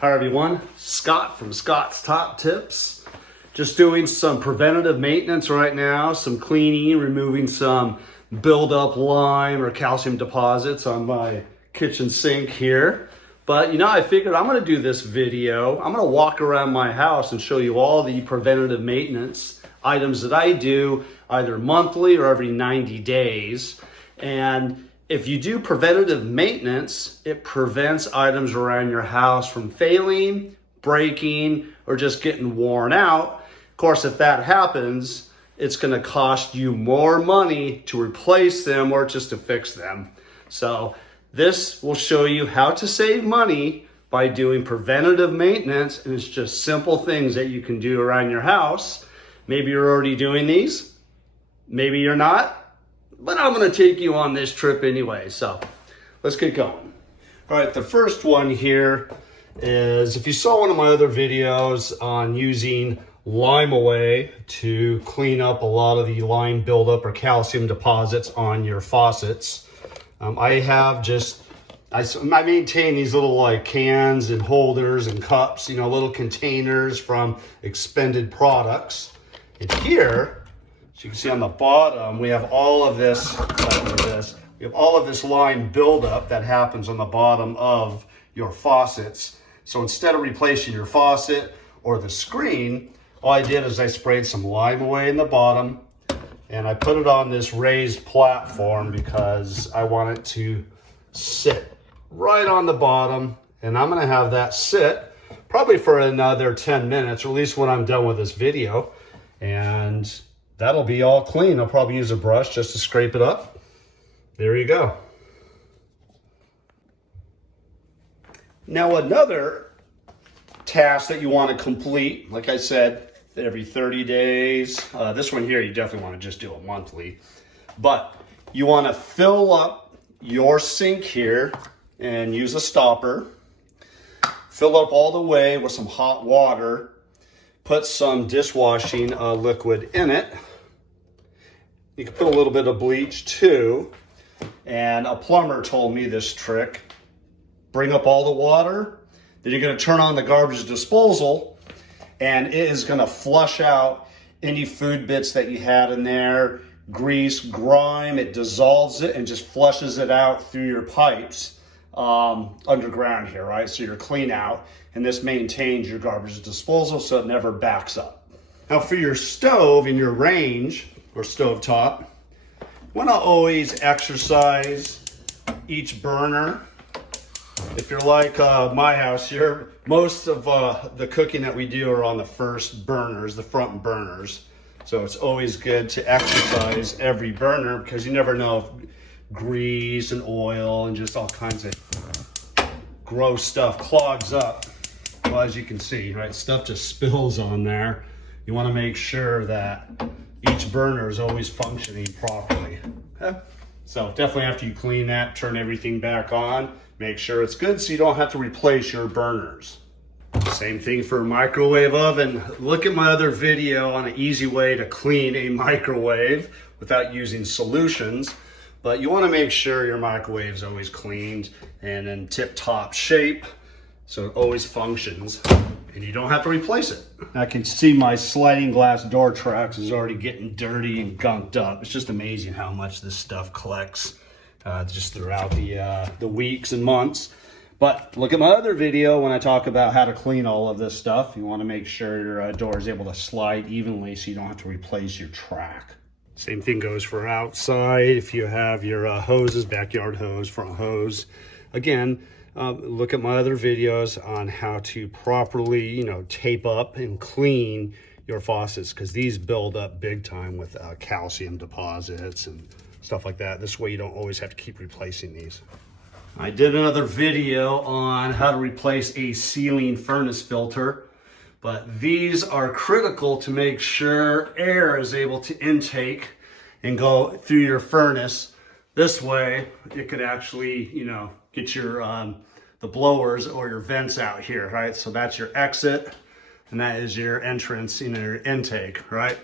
Hi everyone, Scott from Scott's Top Tips. Just doing some preventative maintenance right now, some cleaning, removing some buildup lime or calcium deposits on my kitchen sink here. But I figured I'm gonna do this video. I'm gonna walk around my house and show you all the preventative maintenance items that I do either monthly or every 90 days. And if you do preventative maintenance, it prevents items around your house from failing, breaking, or just getting worn out. Of course, if that happens, it's gonna cost you more money to replace them or just to fix them. So this will show you how to save money by doing preventative maintenance, and it's just simple things that you can do around your house. Maybe you're already doing these, maybe you're not. But I'm gonna take you on this trip anyway, so let's get going. All right, the first one here is, if you saw one of my other videos on using lime away to clean up a lot of the lime buildup or calcium deposits on your faucets, I maintain these little like cans and holders and cups, little containers from expended products. And here, as you can see on the bottom, we have all of this, we have all of this lime buildup that happens on the bottom of your faucets. So instead of replacing your faucet or the screen, all I did is I sprayed some lime away in the bottom and I put it on this raised platform because I want it to sit right on the bottom. And I'm gonna have that sit probably for another 10 minutes, or at least when I'm done with this video. And that'll be all clean. I'll probably use a brush just to scrape it up. There you go. Now another task that you want to complete, like I said, every 30 days. This one here, you definitely want to just do it monthly. But you want to fill up your sink here and use a stopper. Fill up all the way with some hot water. Put some dishwashing liquid in it. You can put a little bit of bleach too. And a plumber told me this trick. Bring up all the water, then you're gonna turn on the garbage disposal, and it is gonna flush out any food bits that you had in there, grease, grime. It dissolves it and just flushes it out through your pipes underground here, right? So you're clean out, and this maintains your garbage disposal so it never backs up. Now for your stove and your range, or stovetop, want to always exercise each burner. If you're like my house here, most of the cooking that we do are on the first burners, the front burners. So it's always good to exercise every burner because you never know if grease and oil and just all kinds of gross stuff clogs up. Well, as you can see, right, stuff just spills on there. You want to make sure that each burner is always functioning properly. Okay? So definitely after you clean that, turn everything back on, make sure it's good so you don't have to replace your burners. Same thing for a microwave oven. Look at my other video on an easy way to clean a microwave without using solutions. But you want to make sure your microwave is always cleaned and in tip-top shape so it always functions and you don't have to replace it. I can see my sliding glass door tracks is already getting dirty and gunked up. It's just amazing how much this stuff collects just throughout the weeks and months. But look at my other video when I talk about how to clean all of this stuff. You want to make sure your door is able to slide evenly so you don't have to replace your track. Same thing goes for outside. If you have your hoses, backyard hose, front hose. Again, look at my other videos on how to properly, tape up and clean your faucets, because these build up big time with calcium deposits and stuff like that. This way you don't always have to keep replacing these. I did another video on how to replace a ceiling furnace filter. But these are critical to make sure air is able to intake and go through your furnace. This way, it could actually, get your the blowers or your vents out here, right? So that's your exit, and that is your entrance, your intake, right?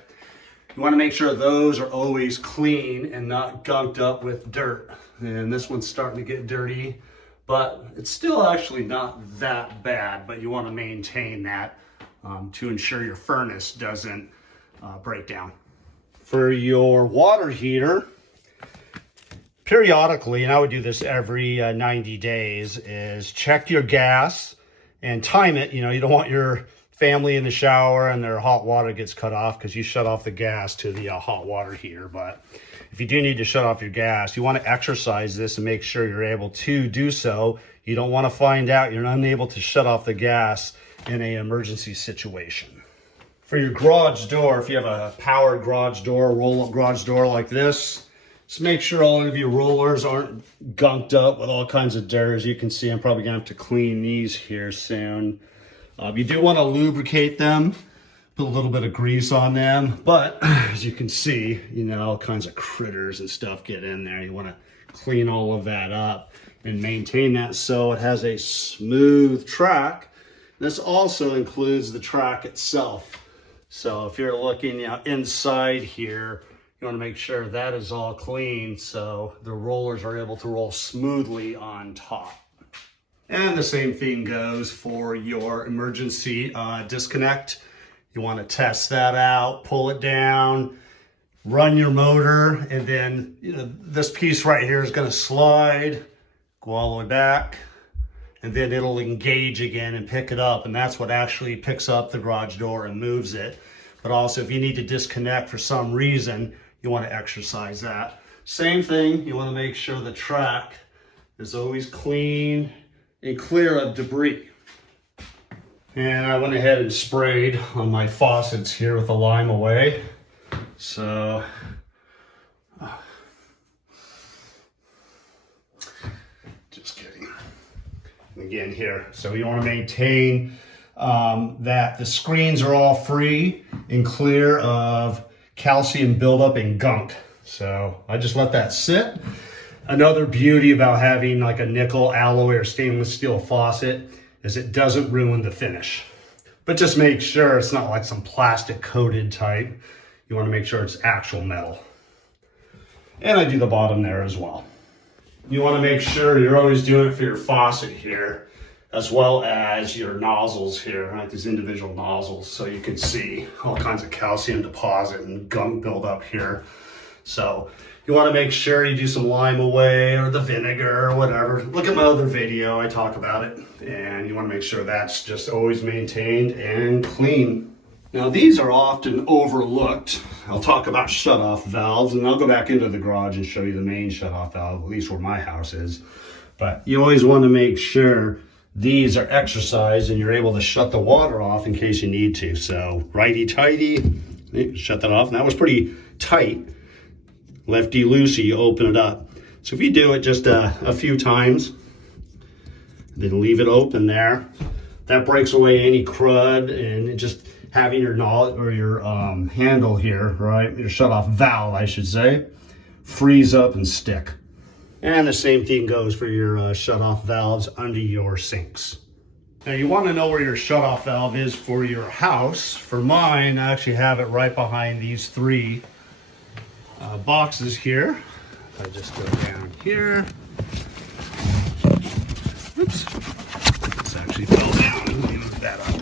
You want to make sure those are always clean and not gunked up with dirt. And this one's starting to get dirty, but it's still actually not that bad, but you want to maintain that to ensure your furnace doesn't break down. For your water heater, periodically, and I would do this every 90 days, is check your gas and time it. You know, you don't want your family in the shower and their hot water gets cut off because you shut off the gas to the hot water heater. But if you do need to shut off your gas, you want to exercise this and make sure you're able to do so. You don't want to find out you're unable to shut off the gas in an emergency situation. For your garage door, if you have a powered garage door, roll-up garage door like this, just make sure all of your rollers aren't gunked up with all kinds of dirt. As you can see, I'm probably gonna have to clean these here soon. You do want to lubricate them, put a little bit of grease on them, but as you can see, you know, all kinds of critters and stuff get in there. You want to clean all of that up and maintain that so it has a smooth track. This also includes the track itself. So if you're looking, you know, inside here, you want to make sure that is all clean so the rollers are able to roll smoothly on top. And the same thing goes for your emergency disconnect. You want to test that out, pull it down, run your motor, and then, you know, this piece right here is going to slide, go all the way back, and then it'll engage again and pick it up. And that's what actually picks up the garage door and moves it. But also if you need to disconnect for some reason, you want to exercise that. Same thing, you want to make sure the track is always clean and clear of debris. And I went ahead and sprayed on my faucets here with the Lime Away. So, just kidding. Again here, so you want to maintain that the screens are all free and clear of calcium buildup and gunk. So I just let that sit. Another beauty about having like a nickel alloy or stainless steel faucet is it doesn't ruin the finish. But just make sure it's not like some plastic coated type. You want to make sure it's actual metal. And I do the bottom there as well. You want to make sure you're always doing it for your faucet here, as well as your nozzles here, right? These individual nozzles, so you can see all kinds of calcium deposit and gunk buildup here. So you want to make sure you do some Lime Away or the vinegar or whatever. Look at my other video, I talk about it. And you want to make sure that's just always maintained and clean. Now these are often overlooked. I'll talk about shutoff valves, and I'll go back into the garage and show you the main shutoff valve, at least where my house is. But you always want to make sure these are exercised and you're able to shut the water off in case you need to. So righty-tighty, shut that off. And that was pretty tight. Lefty-loosey, you open it up. So if you do it just a few times, then leave it open there, that breaks away any crud, and just having your handle here, right, your shut-off valve, I should say, freeze up and stick. And the same thing goes for your shut-off valves under your sinks. Now you want to know where your shut-off valve is for your house. For mine, I actually have it right behind these three boxes here. If I just go down here. Oops. This actually fell down. Let me move that up.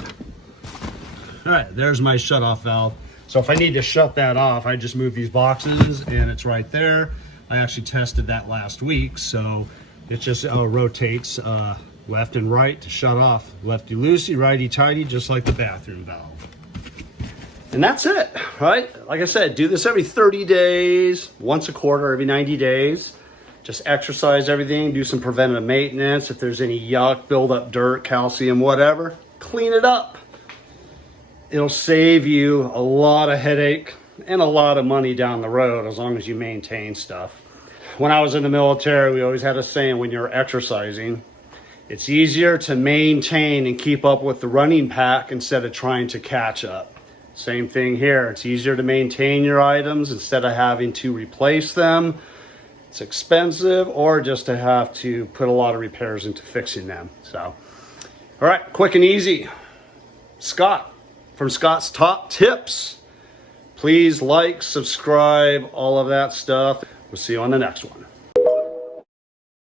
All right, there's my shut-off valve. So if I need to shut that off, I just move these boxes and it's right there. I actually tested that last week, so it just rotates left and right to shut off. Lefty-loosey, righty-tighty, just like the bathroom valve. And that's it, right? Like I said, do this every 30 days, once a quarter, every 90 days. Just exercise everything, do some preventative maintenance. If there's any yuck, build up dirt, calcium, whatever, clean it up. It'll save you a lot of headache and a lot of money down the road as long as you maintain stuff. When I was in the military, we always had a saying, when you're exercising, it's easier to maintain and keep up with the running pack instead of trying to catch up. Same thing here. It's easier to maintain your items instead of having to replace them. It's expensive, or just to have to put a lot of repairs into fixing them. So, all right, quick and easy. Scott from Scott's Top Tips. Please like, subscribe, all of that stuff. We'll see you on the next one.